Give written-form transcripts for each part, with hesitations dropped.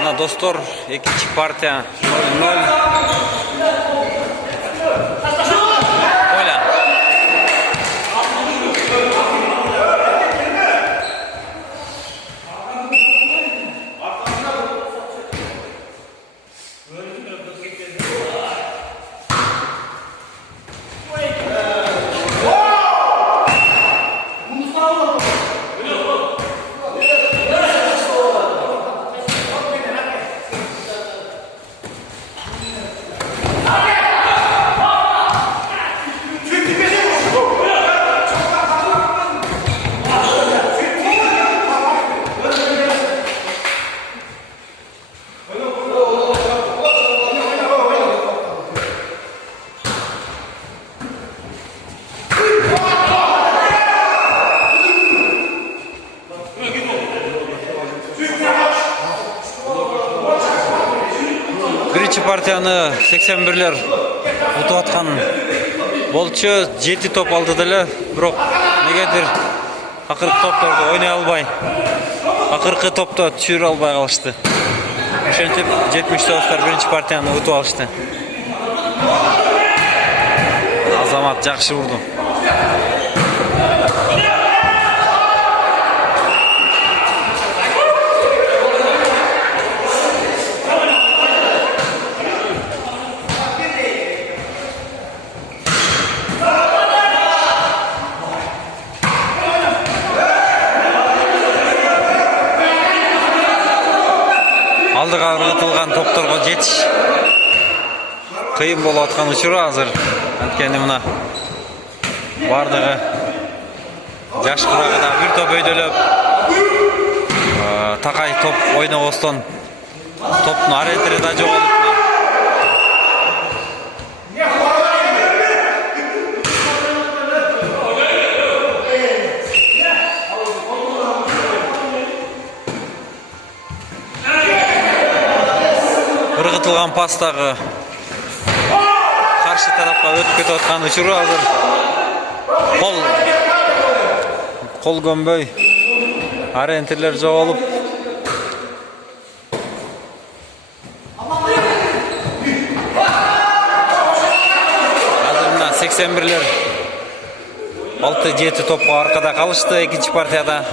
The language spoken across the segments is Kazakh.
Мына достор, экинчи партия 0-0. Оля. Birinci partiyаны 81'ler utub atkan bolчу 7 top aldı деле, бирок негедир акыркы топторду ойнай албай, акыркы топто түшүрө албай калышты. Ошентип 79'lar birinci partiyаны утуп алышты. Азамат жакшы урду. Алдыга ыргытылган топторго жетиш кыйын болуп аткан учуру азыр. Анткени мына бардыгы жаш курагыда бир топ өйдөлөп, такай топ ойнобостон топтун арендери да жоголуп. Ыргытылган пастагы каршы тарапка өтүп кетип аткан учуру азыр кол көмбөй ориентирлер жоголуп. Азыр мына 81'лер 6-7 топко аркада калышты экинчи партияда.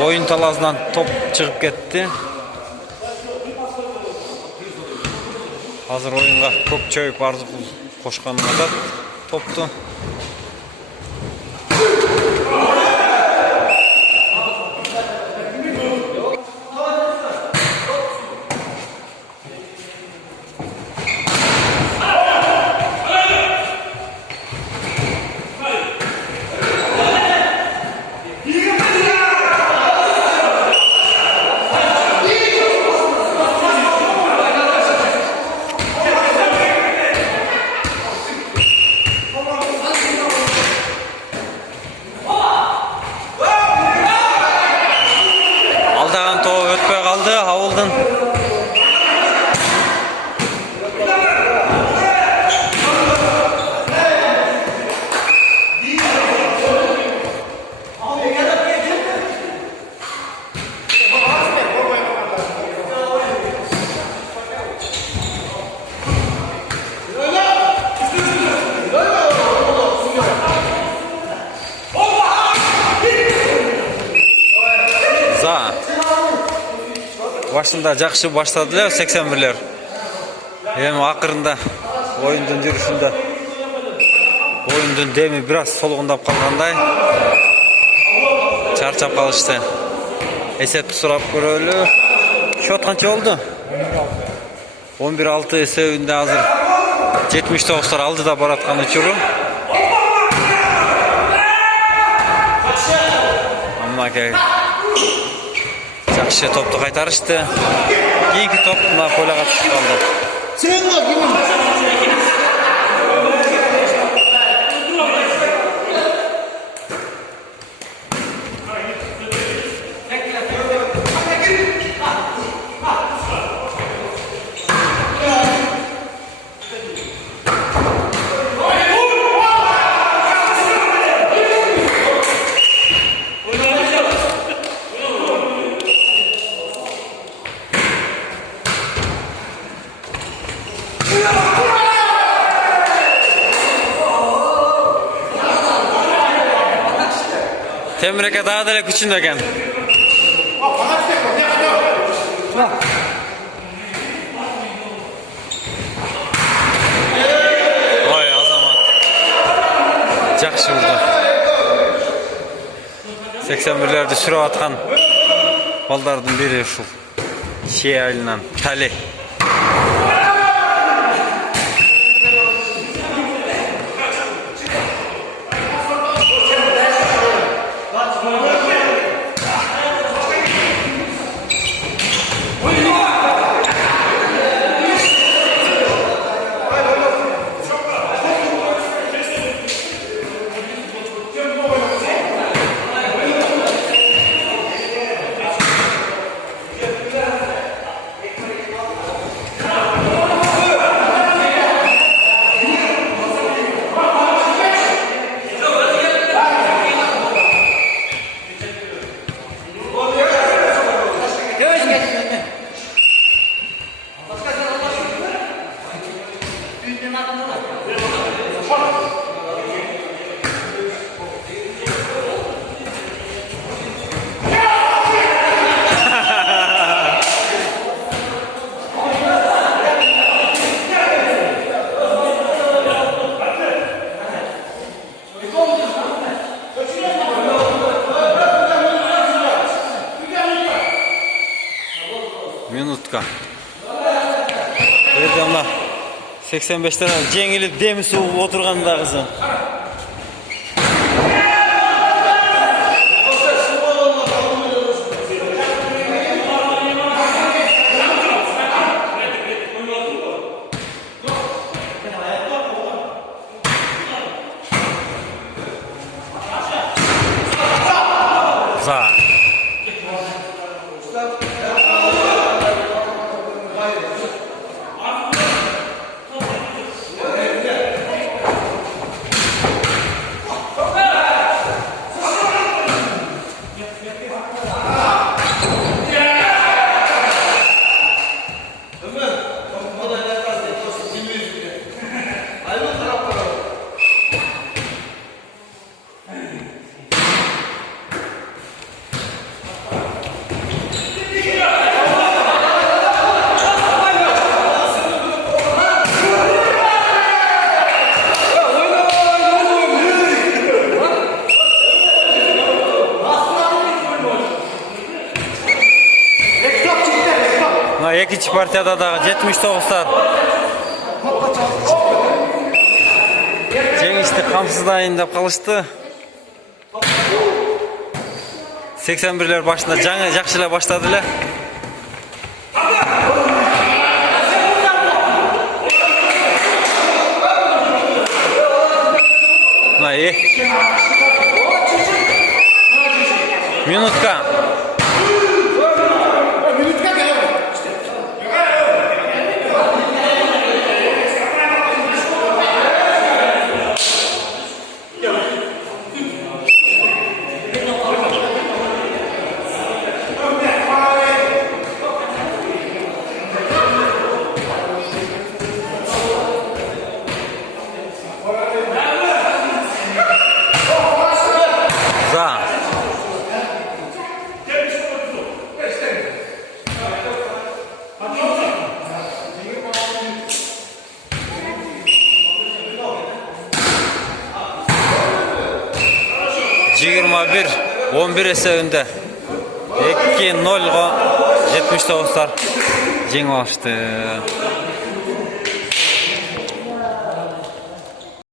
Oyun talazından top çıkıp gitti. Hazır oyunga top çöyüp arzu koşkanına toptu. Ауылдың башында жакшы баштадылар 81'лер. Эми акырында оюндун жүрүшүндө оюндун деми бир аз солгундап калгандай. Чарчап калышты. Эсепти сурап көрөлү. Счет канча болду? 11-6 эсебинде азыр 79'lar алдыда бараткан учуру. Аммаке жақсы топты қайтарышты. Кейінгі топ мына поляға түсіп қалды. Temreke daha da küçüğünde eken. Vay azamat. Жақсы vurdu. 81'lerde sürüp atkan baldardın biri şu şey ayından Tali. Minutka. Berdanlar 85'ten jengilip demi soğup oturganda kızım. Za. Ekінші партияда дағы 79'lar жеңішті қамсыздайын деп қалышты. 81'лер башында жаңа жақшыла баштадылар. Минутка. Bir 11 esevinde 2-0 79'lar жеңіп алышты.